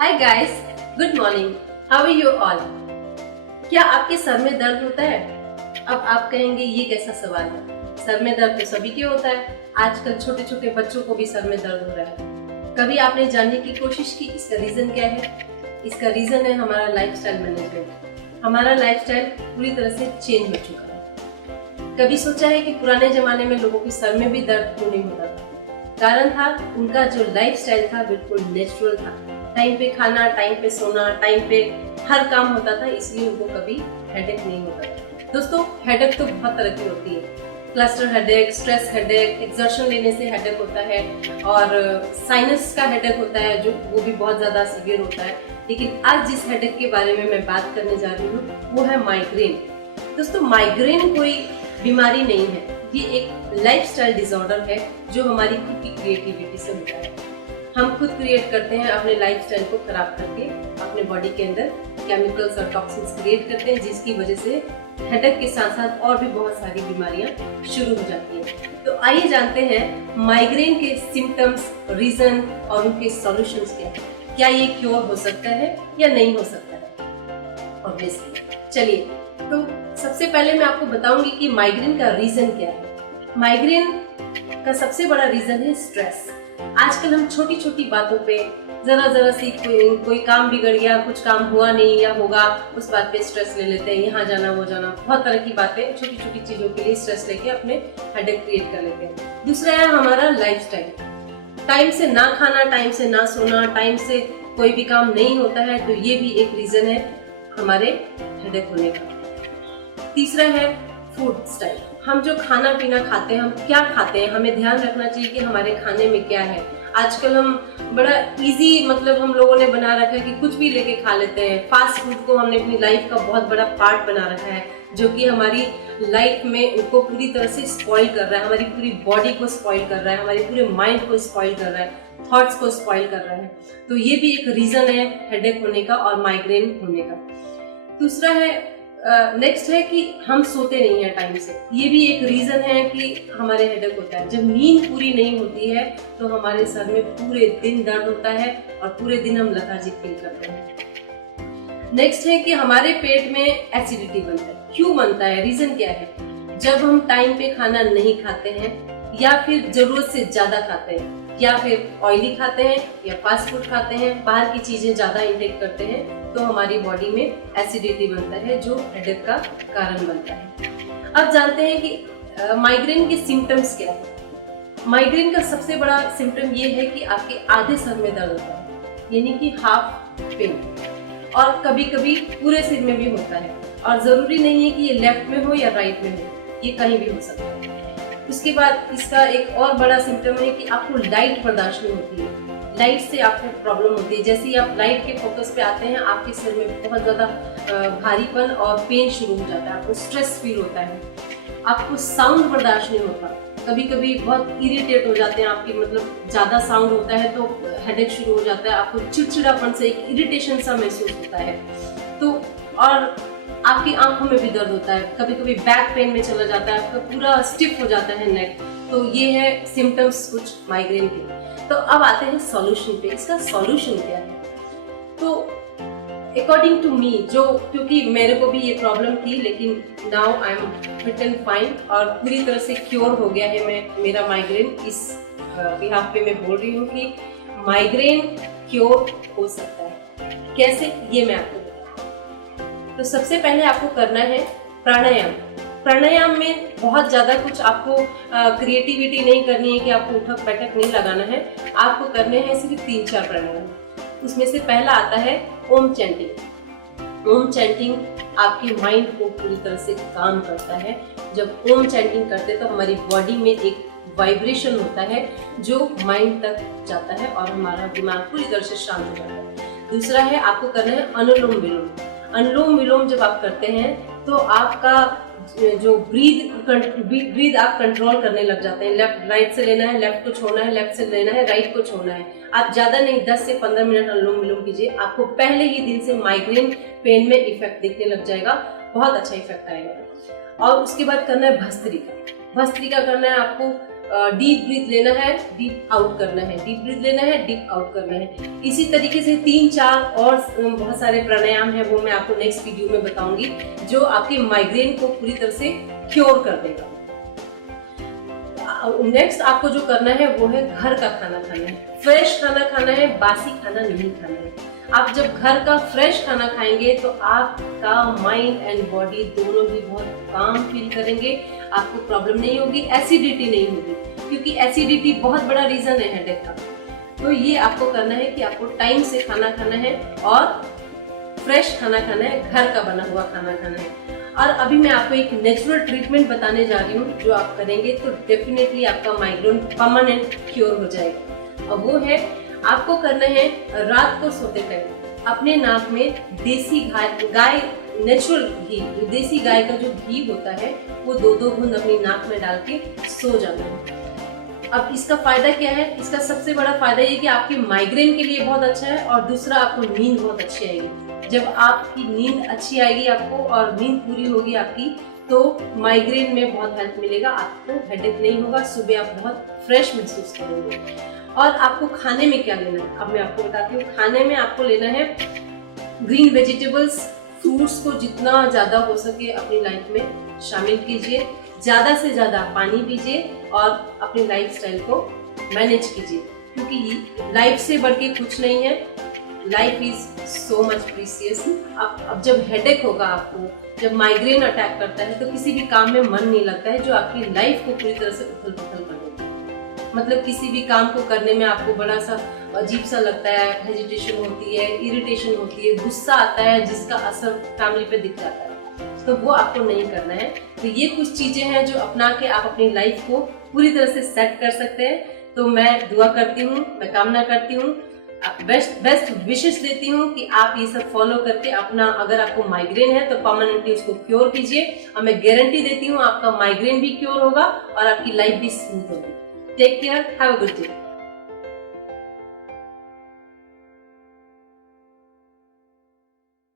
Hi guys, good morning. How are you all? क्या आपके sir में दर्द होता है? अब आप कहेंगे ये कैसा सवाल है, सर में दर्द तो सभी के होता है। आजकल छोटे छोटे बच्चों को भी सर में दर्द हो रहा है। कभी आपने जानने की कोशिश की इसका रीजन क्या है? इसका रीजन है हमारा लाइफस्टाइल मैनेजमेंट। हमारा लाइफस्टाइल पूरी तरह से चेंज हो चुका है। कभी सोचा है कि पुराने जमाने में लोगों के सर में भी दर्द क्यों नहीं होता था? कारण था उनका जो लाइफस्टाइल था बिल्कुल नेचुरल था। टाइम पे खाना, टाइम पे सोना, टाइम पे हर काम होता था, इसलिए उनको कभी हेडेक नहीं होता था। दोस्तों, हेडेक तो बहुत तरह की होती है। Cluster headache, stress headache, exertion लेने से हेडेक होता है, और साइनस का हेडेक होता है जो वो भी बहुत ज्यादा सीवियर होता है। लेकिन आज जिस हेडेक के बारे में मैं बात करने जा रही हूँ वो है माइग्रेन। दोस्तों, माइग्रेन कोई बीमारी नहीं है, ये एक लाइफस्टाइल डिसऑर्डर है जो हमारी खुद की क्रिएटिविटी से होता है। हम खुद क्रिएट करते हैं अपने लाइफस्टाइल को खराब करके, अपने बॉडी के अंदर केमिकल्स और टॉक्सिन्स क्रिएट करते हैं, जिसकी वजह से हेडेक के साथ साथ और भी बहुत सारी बीमारियां शुरू हो जाती हैं। तो आइए जानते हैं माइग्रेन के सिम्टम्स, रीजन और उनके सॉल्यूशंस क्या है। क्या ये क्योर हो सकता है या नहीं हो सकता है? ऑब्वियसली। चलिए, तो सबसे पहले मैं आपको बताऊंगी कि माइग्रेन का रीजन क्या है। माइग्रेन का सबसे बड़ा रीजन है स्ट्रेस। आजकल हम छोटी छोटी बातों पे जरा सी कोई काम बिगड़ गया, कुछ काम हुआ नहीं या होगा, उस बात पे स्ट्रेस ले लेते हैं। यहाँ जाना, वो जाना, बहुत तरह की बातें, छोटी छोटी चीजों के लिए स्ट्रेस लेके अपने हेडेक क्रिएट कर लेते हैं। दूसरा है हमारा लाइफस्टाइल। टाइम से ना खाना, टाइम से ना सोना, टाइम से कोई भी काम नहीं होता है, तो ये भी एक रीजन है हमारे हेडेक होने का। तीसरा है फूड स्टाइल। हम जो खाना पीना खाते हैं, हम क्या खाते हैं, हमें ध्यान रखना चाहिए कि हमारे खाने में क्या है। आजकल हम बड़ा इजी हम लोगों ने बना रखा है कि कुछ भी लेके खा लेते हैं। फास्ट फूड को हमने अपनी लाइफ का बहुत बड़ा पार्ट बना रखा है, जो कि हमारी लाइफ में उनको पूरी तरह से स्पॉइल कर रहा है, हमारी पूरी बॉडी को स्पॉइल कर रहा है, हमारे पूरे माइंड को स्पॉइल कर रहा है, थॉट्स को स्पॉइल कर रहा है। तो ये भी एक रीजन है हेडेक होने का और माइग्रेन होने का। दूसरा है नेक्स्ट है कि हम सोते नहीं हैं टाइम से। ये भी एक रीजन है कि हमारे हेडेक होता है। जब नींद पूरी नहीं होती है तो हमारे सर में पूरे दिन दर्द होता है और पूरे दिन हम लेथार्जिक फील करते हैं। नेक्स्ट है कि हमारे पेट में एसिडिटी बनता है। क्यों बनता है, रीजन क्या है? जब हम टाइम पे खाना नहीं खाते हैं, या फिर जरूरत से ज्यादा खाते हैं, या फिर ऑयली खाते हैं, या फास्ट फूड खाते हैं, बाहर की चीजें ज्यादा इंटेक करते हैं, तो हमारी बॉडी में एसिडिटी बनता है जो हेडेक का कारण बनता है। अब जानते हैं कि माइग्रेन के सिम्टम्स क्या है। माइग्रेन का सबसे बड़ा सिम्टम ये है कि आपके आधे सर में दर्द होता है, यानी कि हाफ पेन, और कभी कभी पूरे सिर में भी होता है। और जरूरी नहीं है कि ये लेफ्ट में हो या राइट में हो, ये कहीं भी हो सकता है। उसके बाद इसका एक और बड़ा सिम्टम है कि आपको लाइट बर्दाश्त नहीं होती है। लाइट से आपको प्रॉब्लम होती है। जैसे ही आप लाइट के फोकस पे आते हैं, आपके सिर में बहुत ज्यादा भारीपन और पेन शुरू हो जाता है, आपको स्ट्रेस फील होता है, आपको साउंड बर्दाश्त नहीं होता। कभी कभी बहुत इरिटेट हो जाते हैं, आपकी ज्यादा साउंड होता है तो हेडेक शुरू हो जाता है, आपको चिड़चिड़ापन से एक इरिटेशन सा महसूस होता है। तो और आपकी आंखों में भी दर्द होता है, कभी कभी बैक पेन में चला जाता है, आपका पूरा स्टिफ हो जाता है नेक। तो ये है सिम्टम्स कुछ माइग्रेन के। तो अब आते हैं सॉल्यूशन पे। इसका सॉल्यूशन क्या है? तो अकॉर्डिंग टू मी, जो क्योंकि मेरे को भी ये प्रॉब्लम थी, लेकिन now I am fit and fine और पूरी तरह से क्योर हो गया है मेरा माइग्रेन। इस बिहाफ पे मैं बोल रही हूँ कि माइग्रेन क्योर हो सकता है। कैसे, ये मैं आपको बताऊँ। तो सबसे पहले आपको करना है प्राणायाम। प्राणायाम में बहुत ज्यादा कुछ आपको क्रिएटिविटी नहीं करनी है कि आपको उठक बैठक नहीं लगाना है। आपको करने हैं सिर्फ 3-4 प्राणायाम। उसमें से पहला आता है ओम चैंटिंग। ओम चैंटिंग आपके माइंड को पूरी तरह से काम करता है। जब ओम चैंटिंग करते तो हमारी बॉडी में एक वाइब्रेशन होता है जो माइंड तक जाता है और हमारा दिमाग पूरी तरह से शांत हो जाता है। दूसरा है आपको करना है अनुलोम विलोम। अनुलोम विलोम जब आप करते हैं तो आपका जो ब्रीद आप कंट्रोल करने लग जाते हैं। लेफ्ट राइट से लेना है, लेफ्ट को छोड़ना है, लेफ्ट से लेना है, राइट को छोड़ना है। आप ज्यादा नहीं, 10 से 15 मिनट अनुलोम विलोम कीजिए। आपको पहले ही दिन से माइग्रेन पेन में इफेक्ट दिखने लग जाएगा, बहुत अच्छा इफेक्ट आएगा। और उसके बाद करना है भस्त्रिका। भस्त्रिका करना है आपको डीप ब्रीथ लेना है, डीप आउट करना है, डीप ब्रीथ लेना है, डीप आउट करना है। इसी तरीके से 3-4 और बहुत सारे प्राणायाम है, वो मैं आपको नेक्स्ट वीडियो में बताऊंगी, जो आपके माइग्रेन को पूरी तरह से क्योर कर देगा। नेक्स्ट आपको जो करना है वो है घर का खाना खाना है, फ्रेश खाना खाना है, बासी खाना नहीं खाना है। आप जब घर का फ्रेश खाना खाएंगे तो आपका माइंड एंड बॉडी दोनों भी बहुत काम फील करेंगे, आपको प्रॉब्लम नहीं होगी, एसिडिटी नहीं होगी, क्योंकि एसिडिटी बहुत बड़ा रीजन है हेडेक का। तो ये आपको करना है कि आपको टाइम से खाना खाना है और फ्रेश खाना खाना है, घर का बना हुआ खाना खाना है। और अभी मैं आपको एक नेचुरल ट्रीटमेंट बताने जा रही हूँ, जो आप करेंगे तो डेफिनेटली आपका माइग्रेन परमानेंट क्योर हो जाएगा। और वो है, आपको करना है रात को सोते टाइम अपने नाक में देसी गाय नेचुरल घी, देसी गाय का जो घी होता है वो 2-2 बूंद अपनी नाक में डाल के सो जाना है। अब इसका फायदा क्या है? इसका सबसे बड़ा फायदा ये कि आपके माइग्रेन के लिए बहुत अच्छा है, और दूसरा आपको नींद बहुत अच्छी आएगी। जब आपकी नींद अच्छी आएगी आपको और नींद पूरी होगी आपकी, तो माइग्रेन में बहुत हेल्प मिलेगा, आपको हेडेक नहीं होगा, सुबह आप बहुत फ्रेश महसूस करेंगे। और आपको खाने में क्या लेना है, अब मैं आपको बताती हूँ। खाने में आपको लेना है ग्रीन वेजिटेबल्स, फ्रूट्स को जितना ज्यादा हो सके अपनी लाइफ में शामिल कीजिए, ज्यादा से ज्यादा पानी पीजिए और अपनी लाइफस्टाइल को मैनेज कीजिए, क्योंकि लाइफ से बढ़ के कुछ नहीं है। Life is so much precious. अब जब हेडेक होगा आपको, जब माइग्रेन अटैक करता है, तो किसी भी काम में मन नहीं लगता है, जो आपकी लाइफ को पूरी तरह से उथल पुथल कर देता है। मतलब किसी भी काम को करने में आपको बड़ा सा अजीब सा लगता है, हेजिटेशन होती है, इरिटेशन होती है, गुस्सा आता है, जिसका असर फैमिली पे दिख जाता है। तो वो आपको नहीं करना है। तो ये कुछ चीजें हैं जो अपना के आप अपनी लाइफ को पूरी तरह से सेट कर सकते हैं। तो मैं दुआ करती हूँ, मैं कामना करती हूँ, बेस्ट विशेस देती हूँ कि आप ये सब फॉलो करके अपना, अगर आपको माइग्रेन है तो परमानेंटली उसको क्योर कीजिए, और मैं गारंटी देती हूँ आपका माइग्रेन भी क्योर होगा और आपकी लाइफ भी स्मूथ होगी। Take care, have a good day.